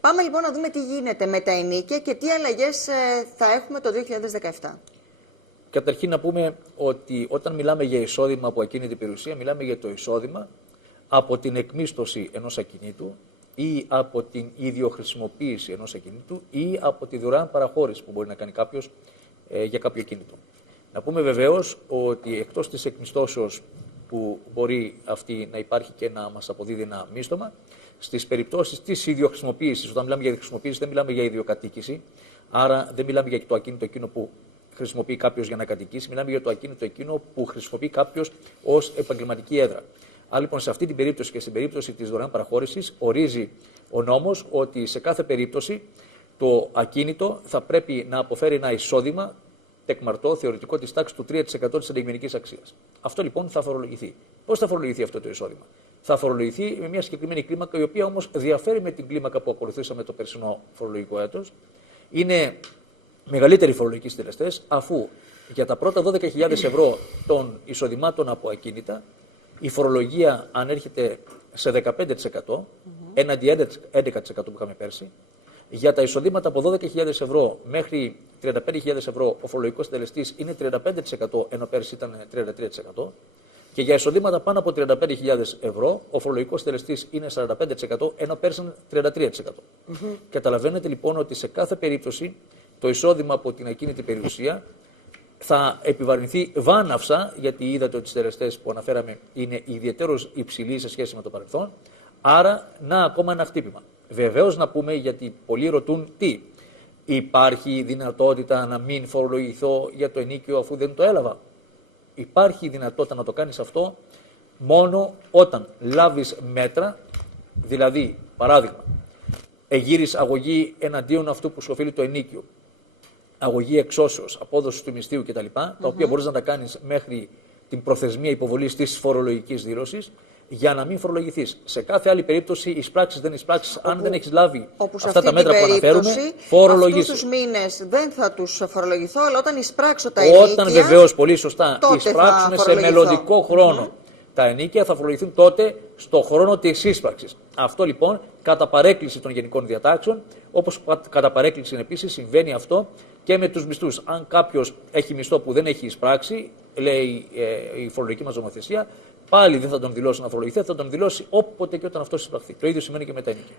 Πάμε λοιπόν να δούμε τι γίνεται με τα ενοίκια και τι αλλαγές θα έχουμε το 2017. Καταρχήν να πούμε ότι όταν μιλάμε για εισόδημα από ακίνητη περιουσία, μιλάμε για το εισόδημα από την εκμίσθωση ενός ακινήτου ή από την ιδιοχρησιμοποίηση ενός ακινήτου ή από τη δωρεάν παραχώρηση που μπορεί να κάνει κάποιος για κάποιο ακίνητο. Να πούμε βεβαίως ότι εκτός της εκμισθώσεως που μπορεί αυτή να υπάρχει και να μας αποδίδει ένα μίστομα, στις περιπτώσεις της ιδιοχρησιμοποίησης, όταν μιλάμε για ιδιοχρησιμοποίηση δεν μιλάμε για ιδιοκατοίκηση, άρα δεν μιλάμε για το ακίνητο εκείνο που χρησιμοποιεί κάποιος για να κατοικήσει, μιλάμε για το ακίνητο εκείνο που χρησιμοποιεί κάποιος ως επαγγελματική έδρα. Άρα λοιπόν σε αυτή την περίπτωση και στην περίπτωση της δωρεάν παραχώρησης ορίζει ο νόμος ότι σε κάθε περίπτωση το ακίνητο θα πρέπει να αποφέρει ένα εισόδημα τεκμαρτό, θεωρητικό της τάξης του 3% της αντικειμενικής αξίας. Αυτό λοιπόν θα φορολογηθεί. Πώς θα φορολογηθεί αυτό το εισόδημα? Θα φορολογηθεί με μια συγκεκριμένη κλίμακα, η οποία όμως διαφέρει με την κλίμακα που ακολουθήσαμε το περσινό φορολογικό έτος. Είναι μεγαλύτεροι φορολογικοί συντελεστές, αφού για τα πρώτα 12.000 ευρώ των εισοδημάτων από ακίνητα η φορολογία ανέρχεται σε 15%, έναντι 11% που είχαμε πέρσι. Για τα εισοδήματα από 12.000 ευρώ μέχρι 35.000 ευρώ ο φορολογικός συντελεστής είναι 35%, ενώ πέρσι ήταν 33%. Και για εισοδήματα πάνω από 35.000 ευρώ ο φορολογικός συντελεστής είναι 45%, ενώ πέρσι ήταν 33%. Καταλαβαίνετε λοιπόν ότι σε κάθε περίπτωση το εισόδημα από την ακίνητη περιουσία θα επιβαρυνθεί βάναυσα, γιατί είδατε ότι οι συντελεστές που αναφέραμε είναι ιδιαιτέρως υψηλοί σε σχέση με το παρελθόν. Άρα, να ακόμα ένα χτύπημα. Βεβαίως να πούμε, γιατί πολλοί ρωτούν τι. Υπάρχει δυνατότητα να μην φορολογηθώ για το ενίκιο αφού δεν το έλαβα? Υπάρχει δυνατότητα να το κάνεις αυτό μόνο όταν λάβεις μέτρα, δηλαδή, παράδειγμα, εγείρεις αγωγή εναντίον αυτού που σου οφείλει το ενίκιο, αγωγή εξώσεως, απόδοση του μισθείου κτλ., τα οποία μπορείς να τα κάνεις μέχρι την προθεσμία υποβολής της φορολογικής δήλωσης, για να μην φορολογηθείς. Σε κάθε άλλη περίπτωση, εισπράξεις δεν εισπράξεις, αν δεν έχεις λάβει αυτά τα μέτρα που αναφέρουμε, φορολογήσεις. Αυτούς τους μήνες δεν θα τους φορολογηθώ, αλλά όταν εισπράξω τα ενίκια. Όταν βεβαίως, πολύ σωστά, εισπράξουμε σε μελλοντικό χρόνο τα ενίκια, θα φορολογηθούν τότε στο χρόνο της ίσπραξης. Αυτό λοιπόν κατά παρέκκληση των γενικών διατάξεων, όπως κατά παρέκκληση επίσης συμβαίνει αυτό και με τους μισθούς. Αν κάποιος έχει μισθό που δεν έχει εισπράξει, λέει η φορολογική μας νομοθεσία, πάλι δεν θα τον δηλώσει να φορολογηθεί, θα τον δηλώσει όποτε και όταν αυτός εισπραχθεί. Το ίδιο σημαίνει και με τα ενίκια.